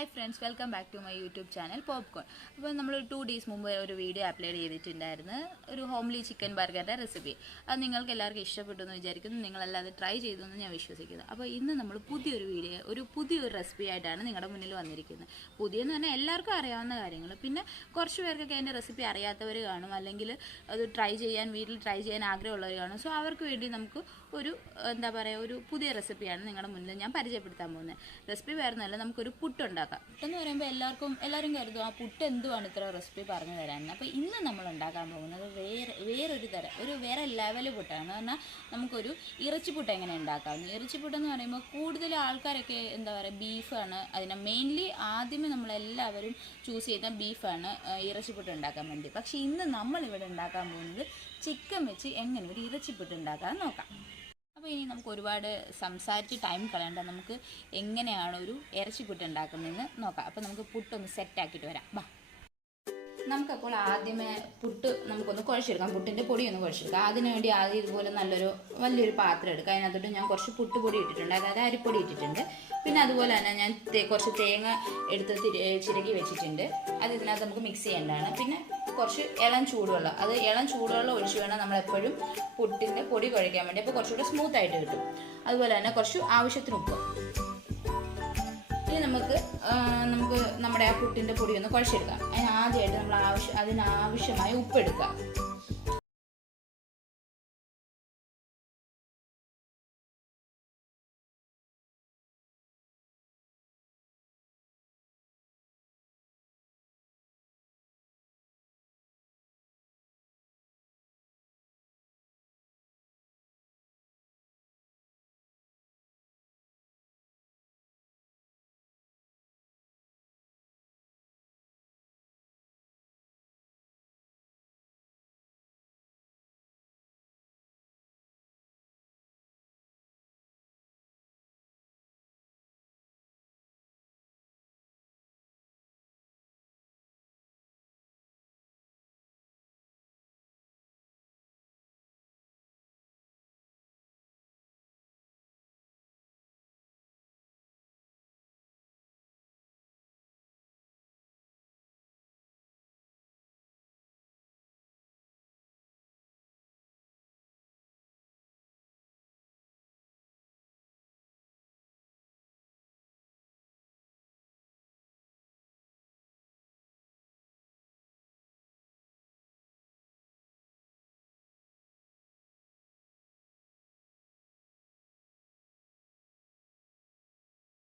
Hi friends welcome back to my YouTube channel popcorn അപ്പോൾ നമ്മൾ two days മുമ്പ് ഒരു വീഡിയോ അപ്ലോഡ് ചെയ്തിട്ടുണ്ടായിരുന്നു. ഒരു ഹോംലി ചിക്കൻ ബർഗറിന്റെ റെസിപ്പി അത് നിങ്ങൾക്ക് എല്ലാവർക്കും ഇഷ്ടപ്പെട്ടു എന്ന് വിചാരിക്കുന്നു. നിങ്ങളെല്ലാം അത് ട്രൈ ചെയ്തു എന്ന് ഞാൻ വിശ്വസിക്കുന്നു. അപ്പോൾ ഇന്ന് നമ്മൾ പുതിയൊരു വീഡിയോ ഒരു പുതിയൊരു റെസിപ്പി ആയിട്ടാണ് നിങ്ങളുടെ മുന്നിൽ വന്നിരിക്കുന്നത്. പുതിയെന്ന് പറഞ്ഞാൽ എല്ലാവർക്കും അറിയാവുന്ന കാര്യങ്ങൾ പിന്നെ കുറച്ച് പേർക്കൊക്കെ അതിന്റെ റെസിപ്പി അറിയാത്തവർ കാണും. അല്ലെങ്കിൽ അത് ട്രൈ ചെയ്യാൻ വീട്ടിൽ ട്രൈ ചെയ്യാൻ ആഗ്രഹമുള്ളവർ കാണും. സോ അവർക്ക് വേണ്ടി നമുക്ക് ഒരു എന്താ പറയുക ഒരു പുതിയ റെസിപ്പിയാണ് നിങ്ങളുടെ മുന്നിൽ ഞാൻ പരിചയപ്പെടുത്താൻ പോകുന്നത്. റെസിപ്പി വേറെന്നല്ല നമുക്കൊരു പുട്ടുണ്ടാക്കാം. പുട്ടെന്ന് പറയുമ്പോൾ എല്ലാവർക്കും എല്ലാവരും കരുതും ആ പുട്ട് എന്തുവാണ് ഇത്ര റെസിപ്പി പറഞ്ഞു തരാമെന്ന് അപ്പോൾ ഇന്ന് നമ്മൾ ഉണ്ടാക്കാൻ പോകുന്നത് വേറെ വേറൊരു തരം ഒരു വേറെ ലെവൽ പുട്ടാണ്. എന്ന് പറഞ്ഞാൽ നമുക്കൊരു ഇറച്ചിപ്പുട്ട് എങ്ങനെ ഉണ്ടാക്കാം. ഇറച്ചിപ്പുട്ടെന്ന് പറയുമ്പോൾ കൂടുതൽ ആൾക്കാരൊക്കെ എന്താ പറയുക ബീഫാണ് അതിനെ മെയിൻലി ആദ്യമേ നമ്മളെല്ലാവരും ചൂസ് ചെയ്യുന്ന ബീഫാണ് ഇറച്ചിപ്പുട്ട് ഉണ്ടാക്കാൻ വേണ്ടി. പക്ഷേ ഇന്ന് നമ്മളിവിടെ ഉണ്ടാക്കാൻ പോകുന്നത് ചിക്കൻ വെച്ച് എങ്ങനെ ഒരു ഇറച്ചിപ്പുട്ട് ഉണ്ടാക്കാൻ നോക്കാം. അപ്പോൾ ഇനി നമുക്ക് ഒരുപാട് സംസാരിച്ച് ടൈം കളയണ്ട. നമുക്ക് എങ്ങനെയാണ് ഒരു ഇറച്ചിപ്പുട്ട് ഉണ്ടാക്കുന്നതെന്ന് നോക്കാം. അപ്പോൾ നമുക്ക് പുട്ടൊന്ന് സെറ്റാക്കിയിട്ട് വരാം. വാ. നമുക്കപ്പോൾ ആദ്യമേ പുട്ട് നമുക്കൊന്ന് കുഴച്ചെടുക്കാം. പുട്ടിന്റെ പൊടി ഒന്ന് കുഴച്ചെടുക്കാം. അതിന് വേണ്ടി ആദ്യം ഇതുപോലെ നല്ലൊരു വലിയൊരു പാത്രം എടുക്കുക അതിനകത്തോട്ട് ഞാൻ കുറച്ച് പുട്ടുപൊടി ഇട്ടിട്ടുണ്ട്. അതായത് അരിപ്പൊടി ഇട്ടിട്ടുണ്ട്. പിന്നെ അതുപോലെ തന്നെ ഞാൻ കുറച്ച് തേങ്ങ എടുത്ത് ചിരകി വെച്ചിട്ടുണ്ട്. അത് ഇതിനകത്ത് നമുക്ക് മിക്സ് ചെയ്യേണ്ടതാണ്. പിന്നെ കുറച്ച് ഇളം ചൂടുവെള്ളം അത് ഇളം ചൂടുവെള്ളം ഒഴിച്ച് വേണം നമ്മളെപ്പോഴും പുട്ടിന്റെ പൊടി കുഴയ്ക്കാൻ വേണ്ടി. അപ്പോൾ കുറച്ചുകൂടെ സ്മൂത്ത് ആയിട്ട് കിട്ടും. അതുപോലെ തന്നെ കുറച്ച് ആവശ്യത്തിന് ഉപ്പ്. ഇനി നമുക്ക് നമുക്ക് നമ്മുടെ ആ പുട്ടിന്റെ പൊടി ഒന്ന് കുഴച്ചെടുക്കാം. അതിന് ആദ്യമായിട്ട് നമ്മൾ ആവശ്യം അതിനാവശ്യമായ ഉപ്പ് എടുക്കുക.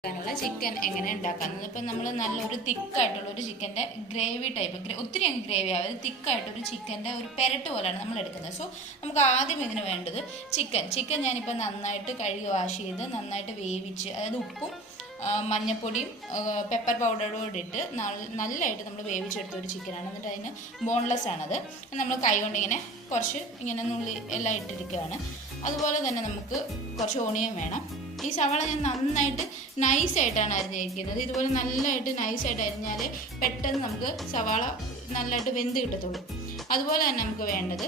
ുള്ള ചിക്കൻ എങ്ങനെ ഉണ്ടാക്കാം ഇപ്പം നമ്മൾ നല്ലൊരു തിക്കായിട്ടുള്ള ഒരു ചിക്കന്റെ ഗ്രേവി ടൈപ്പ് ഒത്തിരി അങ്ങ് ഗ്രേവി ആവാതെ തിക്കായിട്ടൊരു ചിക്കന്റെ ഒരു പെരട്ട് പോലെയാണ് നമ്മൾ എടുക്കുന്നത്. സോ നമുക്ക് ആദ്യം ഇതിന് വേണ്ടത് ചിക്കൻ ചിക്കൻ ഞാനിപ്പോൾ നന്നായിട്ട് കഴുകി വാഷ് ചെയ്ത് നന്നായിട്ട് വേവിച്ച് അതായത് ഉപ്പും മഞ്ഞപ്പൊടിയും പെപ്പർ പൗഡറും കൂടി ഇട്ട് നല്ല- നല്ലതായിട്ട് നമ്മൾ വേവിച്ചെടുത്ത ഒരു ചിക്കനാണ് എന്നിട്ട് അതിന് ബോൺലെസ് ആണത്. നമ്മൾ കൈ കൊണ്ടിങ്ങനെ കുറച്ച് ഇങ്ങനെ നുള്ളി എല്ലാം ഇട്ടിരിക്കുകയാണ് അതുപോലെ തന്നെ നമുക്ക് കുറച്ച് ഓണിയൻ വേണം. ഈ സവാള ഞാൻ നന്നായിട്ട് നൈസായിട്ടാണ് അരിഞ്ഞിരിക്കുന്നത്. ഇതുപോലെ നല്ലതായിട്ട് നൈസായിട്ട് അരിഞ്ഞാൽ പെട്ടെന്ന് നമുക്ക് സവാള നല്ലതായിട്ട് വെന്ത് കിട്ടത്തുള്ളൂ. അതുപോലെ തന്നെ നമുക്ക് വേണ്ടത്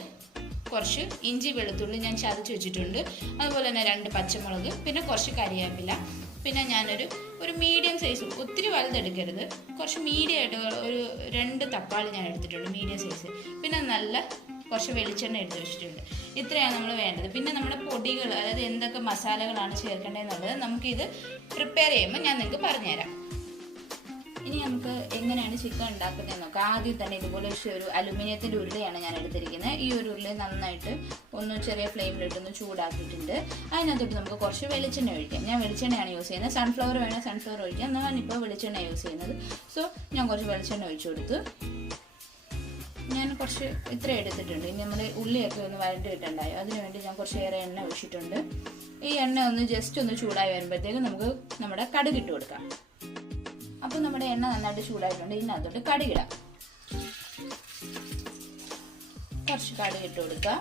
കുറച്ച് ഇഞ്ചി വെളുത്തുള്ളി ഞാൻ ചതച്ച് വെച്ചിട്ടുണ്ട്. അതുപോലെ തന്നെ രണ്ട് പച്ചമുളക് പിന്നെ കുറച്ച് കരിവേപ്പില പിന്നെ ഞാനൊരു ഒരു മീഡിയം സൈസ് ഒത്തിരി വലുതെടുക്കരുത്. കുറച്ച് മീഡിയം ആയിട്ട് ഒരു രണ്ട് തക്കാളി ഞാൻ എടുത്തിട്ടുണ്ട് മീഡിയം സൈസ് പിന്നെ നല്ല കുറച്ച് വെളിച്ചെണ്ണ എടുത്ത് വെച്ചിട്ടുണ്ട്. ഇത്രയാണ് നമ്മൾ വേണ്ടത്. പിന്നെ നമ്മുടെ പൊടികൾ അതായത് എന്തൊക്കെ മസാലകളാണ് ചേർക്കേണ്ടതെന്നുള്ളത് നമുക്കിത് പ്രിപ്പയർ ചെയ്യുമ്പോൾ ഞാൻ നിങ്ങൾക്ക് പറഞ്ഞുതരാം. ഇനി നമുക്ക് എങ്ങനെയാണ് ചിക്കൻ ഉണ്ടാക്കുന്നത് നോക്കാം. ആദ്യം തന്നെ ഇതുപോലെ ഒരു അലുമിനിയത്തിന്റെ ഉരുളയാണ് ഞാൻ എടുത്തിരിക്കുന്നത്. ഈ ഒരു ഉരുളി നന്നായിട്ട് ഒന്ന് ചെറിയ ഫ്ലെയിമിലിട്ടൊന്ന് ചൂടാക്കിയിട്ടുണ്ട്. അതിനകത്തോട്ട് നമുക്ക് കുറച്ച് വെളിച്ചെണ്ണ ഒഴിക്കാം. ഞാൻ വെളിച്ചെണ്ണയാണ് യൂസ് ചെയ്യുന്നത്. സൺഫ്ലവർ വേണേൽ സൺഫ്ലവർ ഒഴിക്കാം. ഞാനിപ്പോൾ വെളിച്ചെണ്ണ യൂസ് ചെയ്യുന്നത്. സോ ഞാൻ കുറച്ച് വെളിച്ചെണ്ണ ഒഴിച്ചു കൊടുത്തു. ഞാൻ കുറച്ച് ഇത്ര എടുത്തിട്ടുണ്ട്. ഇനി നമ്മൾ ഉള്ളിയൊക്കെ ഒന്ന് വരട്ടി ഇട്ടുണ്ടായോ അതിനു വേണ്ടി ഞാൻ കുറച്ച് ഏറെ എണ്ണ ഒഴിച്ചിട്ടുണ്ട്. ഈ എണ്ണ ഒന്ന് ജസ്റ്റ് ഒന്ന് ചൂടായി വരുമ്പോഴത്തേക്കും നമുക്ക് നമ്മുടെ കടുക് ഇട്ട് കൊടുക്കാം. അപ്പോൾ നമ്മുടെ എണ്ണ നന്നായിട്ട് ചൂടായിട്ടുണ്ട്. ഇനി ഇതിനകത്തോട്ട് കടുകിടാം. കുറച്ച് കടുക് ഇട്ട് കൊടുക്കുക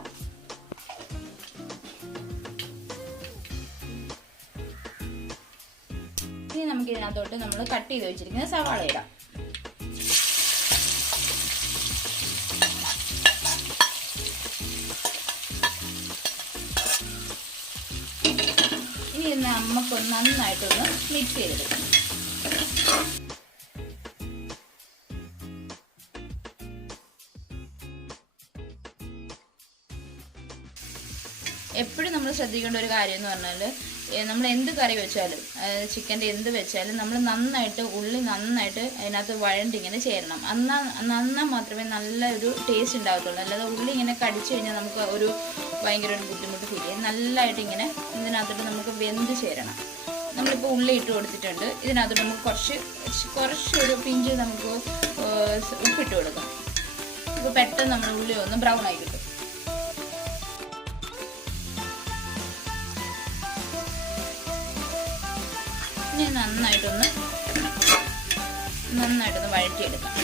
ഇനി നമുക്ക് ഇതിനകത്തോട്ട് നമ്മൾ കട്ട് ചെയ്ത് വെച്ചിരിക്കുന്ന സവാള ഇടാം. നമുക്ക് നന്നായിട്ടൊന്ന് മിക്സ് ചെയ്തെടുക്കാം. എപ്പോഴും നമ്മൾ ശ്രദ്ധിക്കേണ്ട ഒരു കാര്യം എന്ന് പറഞ്ഞാൽ നമ്മൾ എന്ത് കറി വെച്ചാലും ചിക്കന്റെ എന്ത് വെച്ചാലും നമ്മൾ നന്നായിട്ട് ഉള്ളി നന്നായിട്ട് അതിനകത്ത് വഴണ്ടിങ്ങനെ ചേരണം. അന്നാ നന്നാൽ മാത്രമേ നല്ലൊരു ടേസ്റ്റ് ഉണ്ടാകത്തുള്ളൂ അല്ലാതെ ഉള്ളി ഇങ്ങനെ കടിച്ചു കഴിഞ്ഞാൽ നമുക്ക് ഒരു ഭയങ്കര ഒരു ബുദ്ധിമുട്ട് ഫീൽ ചെയ്യും. നല്ലതായിട്ട് ഇങ്ങനെ ഇതിനകത്തോട്ട് നമുക്ക് വെന്ത് ചേരണം. നമ്മളിപ്പോൾ ഉള്ളി ഇട്ട് കൊടുത്തിട്ടുണ്ട്. ഇതിനകത്തോട്ട് നമുക്ക് കുറച്ച് കുറച്ചൊരു പിഞ്ച് നമുക്ക് ഉപ്പിട്ട് കൊടുക്കാം. അപ്പോൾ പെട്ടെന്ന് നമ്മൾ ഉള്ളി ഒന്ന് ബ്രൗൺ ആയി കിട്ടും. നന്നായിട്ടൊന്ന് നന്നായിട്ടൊന്ന് വഴറ്റിയെടുക്കാം.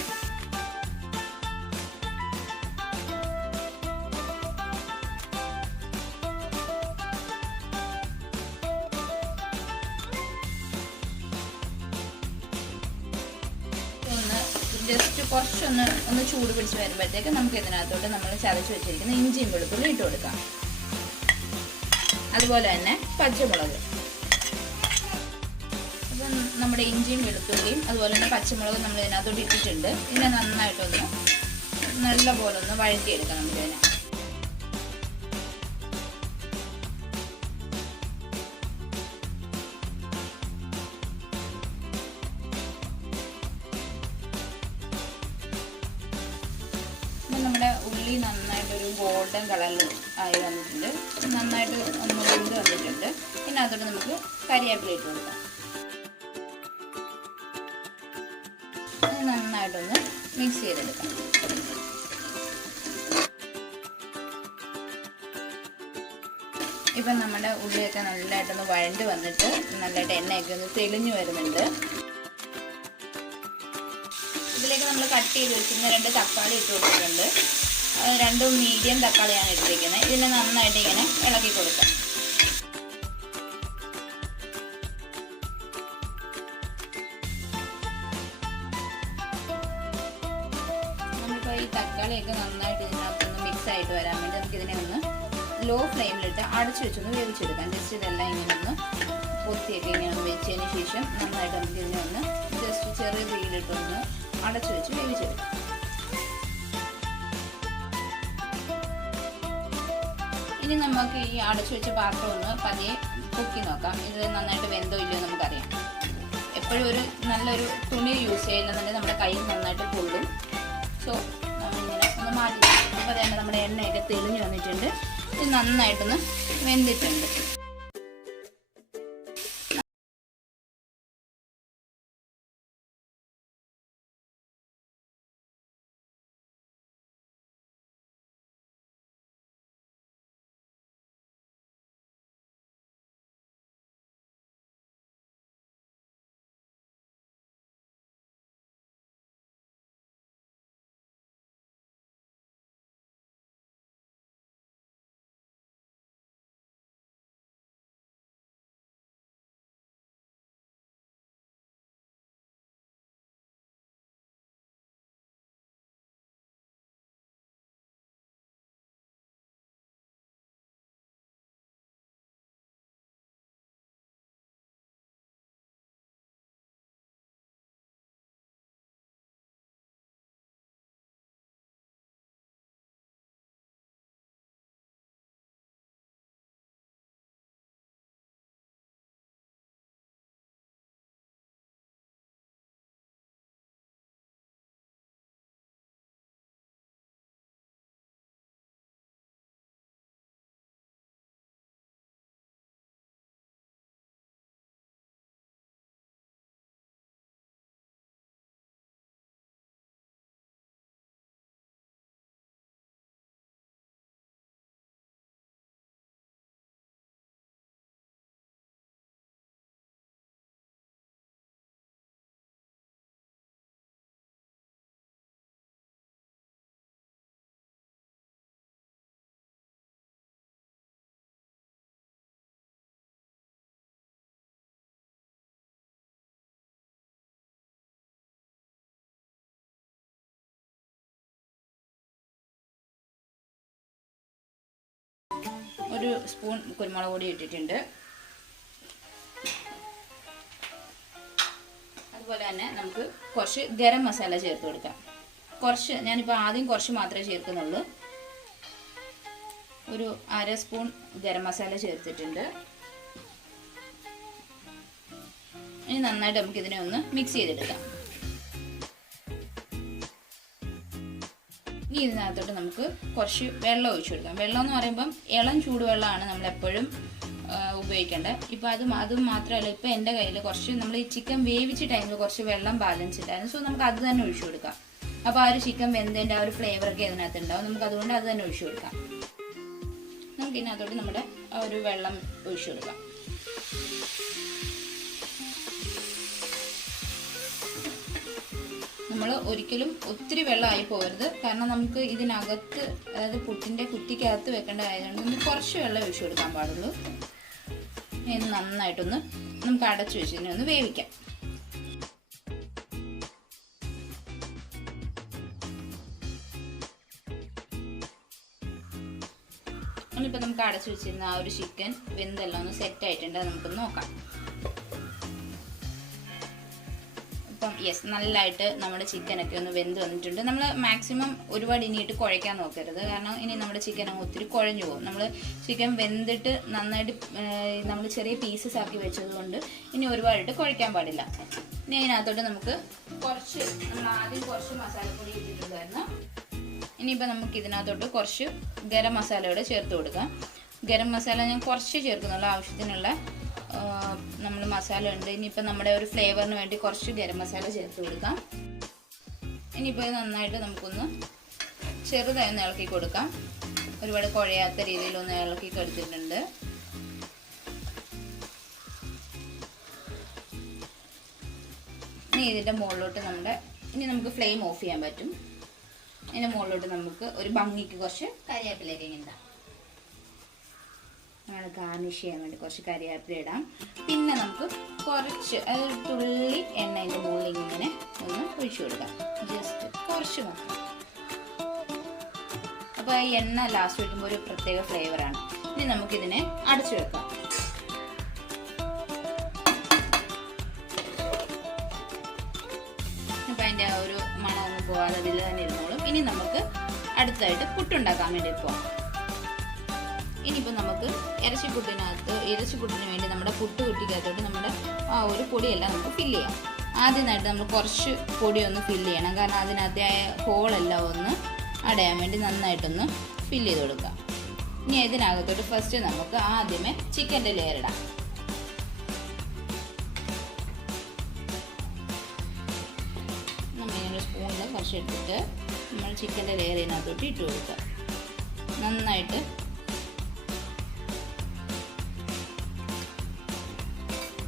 ചൂട് പിടിച്ച് വരുമ്പോഴത്തേക്ക് നമുക്ക് ഇതിനകത്തോട്ട് നമ്മൾ ചതച്ച് വെച്ചിരിക്കുന്ന ഇഞ്ചിയും വെളുത്തുള്ളി ഇട്ട് കൊടുക്കാം. അതുപോലെ തന്നെ പച്ചമുളക്. അപ്പം നമ്മുടെ ഇഞ്ചിയും വെളുത്തുള്ളിയും അതുപോലെ തന്നെ പച്ചമുളകും നമ്മൾ ഇതിനകത്തോട്ട് ഇട്ടിട്ടുണ്ട്. ഇതിനെ നന്നായിട്ടൊന്ന് നല്ല പോലെ ഒന്ന് വഴറ്റിയെടുക്കാം നമുക്കിതിനെ പിന്നെ അതോട്ട് നമുക്ക് കരിയാപ്പില ഇട്ട് കൊടുക്കാം. നന്നായിട്ടൊന്ന് മിക്സ് ചെയ്തെടുക്കാം. ഇപ്പം നമ്മുടെ ഉള്ളിയൊക്കെ നല്ലതായിട്ടൊന്ന് വഴണ്ട് വന്നിട്ട് നല്ലതായിട്ട് എണ്ണയൊക്കെ ഒന്ന് തെളിഞ്ഞു വരുന്നുണ്ട്. ഇതിലേക്ക് നമ്മൾ കട്ട് ചെയ്ത് വെച്ചിരുന്ന രണ്ട് തക്കാളി ഇട്ട് കൊടുത്തിട്ടുണ്ട്. രണ്ടും മീഡിയം തക്കാളിയാണ് ഇട്ടിരിക്കുന്നത് ഇതിനെ നന്നായിട്ട് ഇങ്ങനെ ഇളക്കി കൊടുക്കാം. ഈ തക്കാളിയൊക്കെ നന്നായിട്ട് ഇതിനകത്തൊന്ന് മിക്സ് ആയിട്ട് വരാൻ വേണ്ടി നമുക്ക് ഇതിനെ ഒന്ന് ലോ ഫ്ലെയിമിലിട്ട് അടച്ചു വെച്ചൊന്ന് വേവിച്ചെടുക്കാം. ജസ്റ്റ് ഇതെല്ലാം ഇങ്ങനെ ഒന്ന് പൊത്തിയൊക്കെ ഇങ്ങനെ ഒന്ന് വെച്ചതിന് ശേഷം നന്നായിട്ട് നമുക്ക് ഇതിനെ ഒന്ന് ജസ്റ്റ് ചെറിയ തീയിലിട്ടൊന്ന് അടച്ചു വെച്ച് വേവിച്ചെടുക്കാം. ഇനി നമുക്ക് ഈ അടച്ചു വെച്ച പാത്രം ഒന്ന് പതിയെ പൊക്കി നോക്കാം. ഇത് നന്നായിട്ട് വെന്തോ ഇല്ലയോ നമുക്കറിയാം. എപ്പോഴും ഒരു നല്ലൊരു തുണി യൂസ് ചെയ്യുന്നുണ്ടെങ്കിൽ നമ്മുടെ കൈ നന്നായിട്ട് പൊള്ളും. സോ അപ്പോൾ തന്നെ നമ്മുടെ എണ്ണയൊക്കെ തെളിഞ്ഞ് വന്നിട്ടുണ്ട്. ഇത് നന്നായിട്ടൊന്ന് വെന്തിട്ടുണ്ട്. ഒരു സ്പൂൺ കുരുമുളക് പൊടി ഇട്ടിട്ടുണ്ട്. അതുപോലെ തന്നെ നമുക്ക് കുറച്ച് ഗരം മസാല ചേർത്ത് കൊടുക്കാം. കുറച്ച് ഞാനിപ്പോൾ ആദ്യം കുറച്ച് മാത്രമേ ചേർക്കുന്നുള്ളൂ. ഒരു അര സ്പൂൺ ഗരം മസാല ചേർത്തിട്ടുണ്ട്. ഇനി നന്നായിട്ട് നമുക്കിതിനെ ഒന്ന് മിക്സ് ചെയ്തെടുക്കാം. ഇനി ഇതിനകത്തോട്ട് നമുക്ക് കുറച്ച് വെള്ളം ഒഴിച്ചു കൊടുക്കാം. വെള്ളം എന്ന് പറയുമ്പം ഇളം ചൂടുവെള്ളമാണ് നമ്മൾ എപ്പോഴും ഉപയോഗിക്കേണ്ടത്. ഇപ്പം അത് അതും മാത്രമല്ല ഇപ്പം എന്റെ കയ്യിൽ കുറച്ച് നമ്മൾ ഈ ചിക്കൻ വേവിച്ച ടൈമിൽ കുറച്ച് വെള്ളം ബാലൻസ് ഉണ്ടായിരുന്നു സോ നമുക്ക് അത് തന്നെ ഒഴിച്ചു കൊടുക്കാം. അപ്പോൾ ആ ഒരു ചിക്കൻ വെന്തതിന്റെ ആ ഒരു ഫ്ലേവറൊക്കെ ഇതിനകത്ത് ഉണ്ടാവും. നമുക്ക് അതുകൊണ്ട് അത് തന്നെ ഒഴിച്ചു കൊടുക്കാം. നമുക്ക് ഇതിനകത്തോട്ട് നമ്മുടെ ആ ഒരു വെള്ളം ഒഴിച്ചു കൊടുക്കാം. നമ്മൾ ഒരിക്കലും ഒത്തിരി വെള്ളമായി പോകരുത്. കാരണം നമുക്ക് ഇതിനകത്ത് അതായത് പുട്ടിന്റെ കുറ്റിക്കകത്ത് വെക്കേണ്ടതായതുകൊണ്ട് നമുക്ക് കുറച്ച് വെള്ളം ഒഴിച്ചു കൊടുക്കാൻ പാടുള്ളൂ. ഇത് നന്നായിട്ടൊന്ന് നമുക്ക് അടച്ചു വെച്ച് ഇതിനെ ഒന്ന് വേവിക്കാം. ഇനിയിപ്പോൾ നമുക്ക് അടച്ചു വെച്ചിരുന്ന ആ ഒരു ചിക്കൻ വെന്തെല്ലാം ഒന്ന് സെറ്റ് ആയിട്ടുണ്ട്. നമുക്കൊന്ന് നോക്കാം. യെസ് നല്ലതായിട്ട് നമ്മുടെ ചിക്കനൊക്കെ ഒന്ന് വെന്ത് വന്നിട്ടുണ്ട്. നമ്മൾ മാക്സിമം ഒരുപാട് ഇനിയിട്ട് കുഴയ്ക്കാൻ നോക്കരുത്. കാരണം ഇനി നമ്മുടെ ചിക്കൻ ഒത്തിരി കുഴഞ്ഞു പോകും. നമ്മൾ ചിക്കൻ വെന്തിട്ട് നന്നായിട്ട് നമ്മൾ ചെറിയ പീസസ് ആക്കി വെച്ചതുകൊണ്ട് ഇനി ഒരുപാടിട്ട് കുഴയ്ക്കാൻ പാടില്ല. ഇനി അതിനകത്തോട്ട് നമുക്ക് കുറച്ച് നമ്മൾ ആദ്യം കുറച്ച് മസാലപ്പൊടി ഇട്ടിട്ടുണ്ടായിരുന്നു. ഇനിയിപ്പോൾ നമുക്ക് ഇതിനകത്തോട്ട് കുറച്ച് ഗരം മസാലയോടെ ചേർത്ത് കൊടുക്കാം. ഗരം മസാല ഞാൻ കുറച്ച് ചേർക്കുന്നുള്ളൂ. ആവശ്യത്തിനുള്ള നമ്മൾ മസാല ഉണ്ട്. ഇനിയിപ്പോൾ നമ്മുടെ ഒരു ഫ്ലേവറിന് വേണ്ടി കുറച്ച് ഗരം മസാല ചേർത്ത് കൊടുക്കാം. ഇനിയിപ്പോൾ നന്നായിട്ട് നമുക്കൊന്ന് ചെറുതായി ഒന്ന് ഇളക്കി കൊടുക്കാം. ഒരുപാട് കുഴയാത്ത രീതിയിലൊന്ന് ഇളക്കി കൊടുത്തിട്ടുണ്ട്. ഇനി ഇതിന്റെ മുകളിലോട്ട് നമ്മുടെ ഇനി നമുക്ക് ഫ്ലെയിം ഓഫ് ചെയ്യാൻ പറ്റും. ഇതിന്റെ മുകളിലോട്ട് നമുക്ക് ഒരു ഭംഗിക്ക് കുറച്ച് കരിയാപ്പിലേക്ക് ഇങ്ങനെ നമ്മൾ ഗാർണിഷ് ചെയ്യാൻ വേണ്ടി കുറച്ച് കരിയാപ്പില ഇടാം. പിന്നെ നമുക്ക് കുറച്ച് അതൊരു തുള്ളി എണ്ണ അതിന്റെ മുകളിൽ ഇങ്ങനെ ഒന്ന് ഒഴിച്ചു കൊടുക്കാം. ജസ്റ്റ് കുറച്ച് മാത്രം. അപ്പോൾ ഈ എണ്ണ ലാസ്റ്റ് ഒഴിക്കുമ്പോൾ ഒരു പ്രത്യേക ഫ്ലേവറാണ് ഇനി നമുക്കിതിനെ അടച്ചു വെക്കാം. അപ്പം ഒരു മണമൊന്നും പോകാതെ അതിൽ തന്നെ ഇരുന്നോളും. ഇനി നമുക്ക് അടുത്തായിട്ട് പുട്ടുണ്ടാക്കാൻ വേണ്ടി പോവാം. ഇനിയിപ്പോൾ നമുക്ക് ഇറച്ചിപ്പുട്ടിനകത്ത് ഇറച്ചിപ്പുട്ടിന് വേണ്ടി നമ്മുടെ പുട്ട് കുട്ടിക്കകത്തോട്ട് നമ്മുടെ ആ ഒരു പൊടിയെല്ലാം നമുക്ക് ഫില്ല് ചെയ്യാം. ആദ്യമായിട്ട് നമ്മൾ കുറച്ച് പൊടി ഒന്ന് ഫില്ല് ചെയ്യണം. കാരണം അതിനകത്തെ ഹോളെല്ലാം ഒന്ന് അടയാൻ വേണ്ടി നന്നായിട്ടൊന്ന് ഫില്ല് ചെയ്ത് കൊടുക്കാം ഇനി ഇതിനകത്തോട്ട് ഫസ്റ്റ് നമുക്ക് ആദ്യമേ ചിക്കന്റെ ലെയർ ഇടാം. നമ്മളിങ്ങനെ സ്പൂണിൽ കുറച്ച് എടുത്തിട്ട് നമ്മൾ ചിക്കന്റെ ലെയർ ഇതിനകത്തോട്ട് ഇട്ട് കൊടുക്കുക. നന്നായിട്ട്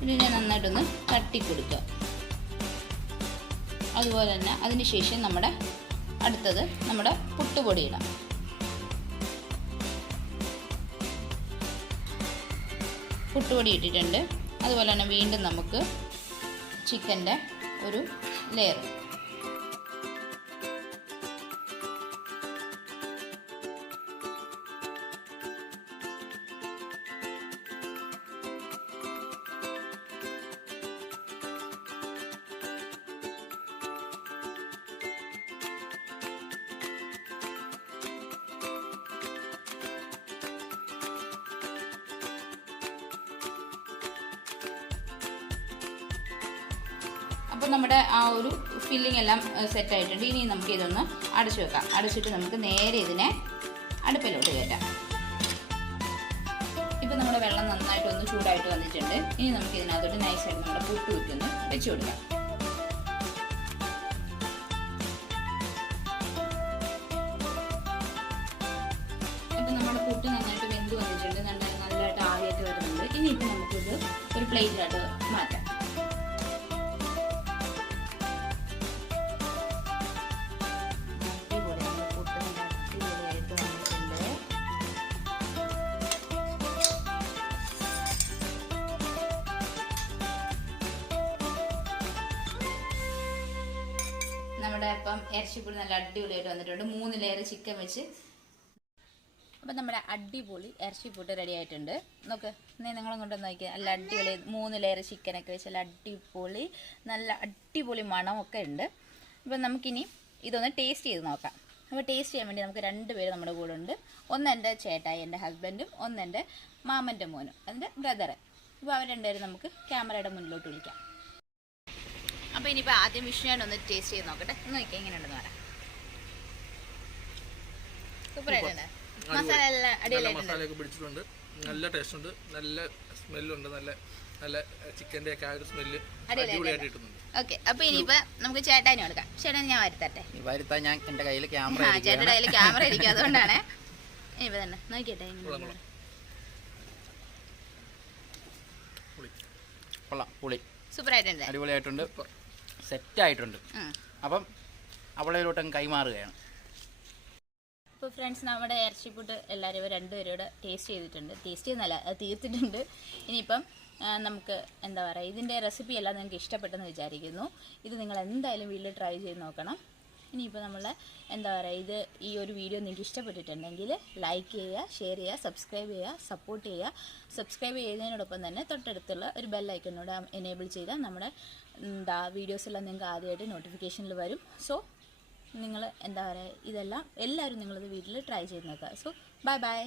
ഇതിനെ നന്നായിട്ടൊന്ന് തട്ടി കൊടുക്കുക. അതുപോലെ തന്നെ അതിന് ശേഷം നമ്മുടെ അടുത്തത് നമ്മുടെ പുട്ടുപൊടി ഇടാം. പുട്ടുപൊടി ഇട്ടിട്ടുണ്ട്. അതുപോലെ തന്നെ വീണ്ടും നമുക്ക് ചിക്കന്റെ ഒരു ലെയർ അപ്പോൾ നമ്മുടെ ആ ഒരു ഫില്ലിംഗ് എല്ലാം സെറ്റ് ആയിട്ടുണ്ട്. ഇനി നമുക്ക് ഇതൊന്ന് അടച്ചു വെക്കാം. അടച്ചിട്ട് നമുക്ക് നേരെ ഇതിനെ അടുപ്പിലോട്ട് കയറ്റാം. ഇപ്പം നമ്മുടെ വെള്ളം നന്നായിട്ട് ഒന്ന് ചൂടായിട്ട് വന്നിട്ടുണ്ട്. ഇനി നമുക്ക് ഇതിനകത്തോട്ട് നൈസായിട്ട് നമ്മുടെ പുട്ട് കുറ്റൊന്ന് വെച്ച് കൊടുക്കാം. അപ്പം ഇപ്പം ഇറച്ചിപ്പൊടി നല്ല അടിപൊളിയായിട്ട് വന്നിട്ടുണ്ട്. മൂന്ന് ലെയർ ചിക്കൻ വെച്ച്. അപ്പം നമ്മുടെ അടിപൊളി ഇറച്ചിപ്പൊട്ട് റെഡി ആയിട്ടുണ്ട്. നോക്ക് നീ നിങ്ങളും കൊണ്ട് നോക്കിയാൽ നല്ല അടിപൊളി മൂന്ന് ലെയർ ചിക്കനൊക്കെ വെച്ച് നല്ല അടിപൊളി നല്ല അടിപൊളി മണമൊക്കെ ഉണ്ട്. അപ്പം നമുക്കിനി ഇതൊന്ന് ടേസ്റ്റ് ചെയ്ത് നോക്കാം. അപ്പോൾ ടേസ്റ്റ് ചെയ്യാൻ വേണ്ടി നമുക്ക് രണ്ട് പേര് നമ്മുടെ കൂടെ ഉണ്ട്. ഒന്ന് എന്റെ ചേട്ടായി എന്റെ ഹസ്ബൻഡും ഒന്ന് എന്റെ മാമന്റെ മോനും എന്റെ ബ്രദറ് അപ്പോൾ അവർ രണ്ടുപേരും നമുക്ക് ക്യാമറയുടെ മുന്നിലോട്ട് വിളിക്കാം. അപ്പോൾ ഇനിയിപ്പോൾ ആദ്യം വിഷ്ണുവായിട്ട് ഒന്ന് ടേസ്റ്റ് ചെയ്ത് നോക്കട്ടെ. ഒന്ന് നോക്കിയാൽ എങ്ങനെയുണ്ടെന്ന് പറയാം. സൂപ്പറായിട്ടുണ്ട്. മസാല എല്ലാം നല്ല അടിപൊളിയായിട്ടുണ്ട്. മസാലയൊക്കെ പിടിച്ചിട്ടുണ്ട്. നല്ല ടേസ്റ്റ് ഉണ്ട്. നല്ല സ്മെല്ലുണ്ട് നല്ല നല്ല ചിക്കന്റെ ഒക്കെ ആ ഒരു സ്മെല്ല് അടിപൊളിയായിട്ട് കിട്ടുന്നുണ്ട്. ഓക്കെ. അപ്പൊ ഇനിയിപ്പോ നമുക്ക് ചേട്ടായിന് കൊടുക്കാം ചേട്ടൻ ഞാൻ വരുത്തട്ടെ. വരുത്താൻ ഞാൻ എന്റെ കയ്യിൽ ക്യാമറ ചേട്ടന്റെ കയ്യിൽ ക്യാമറ ഇരിക്കും. അതുകൊണ്ടാണ്. ഇപ്പൊ തന്നെ. നോക്കിട്ടെ കൊള്ളാം പുളി. സൂപ്പർ ആയിട്ടുണ്ട് അടിപൊളിയായിട്ടുണ്ട്. സെറ്റ് ആയിട്ടുണ്ട്. അപ്പം അവളയിലോട്ടങ്ങ് കൈമാറുകയാണ്. ഇപ്പോൾ ഫ്രണ്ട്സ് നമ്മുടെ ഇറച്ചി ഫുഡ് എല്ലാവരും രണ്ടുപേരും രണ്ടുപേരോട് ടേസ്റ്റ് ചെയ്തിട്ടുണ്ട്. ടേസ്റ്റ് ചെയ്യുന്നല്ല തീർത്തിട്ടുണ്ട്. ഇനിയിപ്പം നമുക്ക് എന്താ പറയുക ഇതിന്റെ റെസിപ്പി എല്ലാം നിങ്ങൾക്ക് ഇഷ്ടപ്പെട്ടെന്ന് വിചാരിക്കുന്നു. ഇത് നിങ്ങൾ എന്തായാലും വീട്ടിൽ ട്രൈ ചെയ്ത് നോക്കണം. ഇനിയിപ്പോൾ നമ്മൾ എന്താ പറയുക ഇത് ഈ ഒരു വീഡിയോ നിങ്ങൾക്ക് ഇഷ്ടപ്പെട്ടിട്ടുണ്ടെങ്കിൽ ലൈക്ക് ചെയ്യുക ഷെയർ ചെയ്യുക സബ്സ്ക്രൈബ് ചെയ്യുക സപ്പോർട്ട് ചെയ്യുക. സബ്സ്ക്രൈബ് ചെയ്യുന്നതിനോടൊപ്പം തന്നെ തൊട്ടടുത്തുള്ള ഒരു ബെല്ലൈക്കനോട് എനേബിൾ ചെയ്താൽ നമ്മുടെ എന്താ വീഡിയോസെല്ലാം നിങ്ങൾക്ക് ആദ്യമായിട്ട് നോട്ടിഫിക്കേഷനിൽ വരും. സോ നിങ്ങൾ എന്താ പറയുക ഇതെല്ലാം എല്ലാവരും നിങ്ങളിത് വീട്ടിൽ ട്രൈ ചെയ്ത് നോക്കുക. So bye bye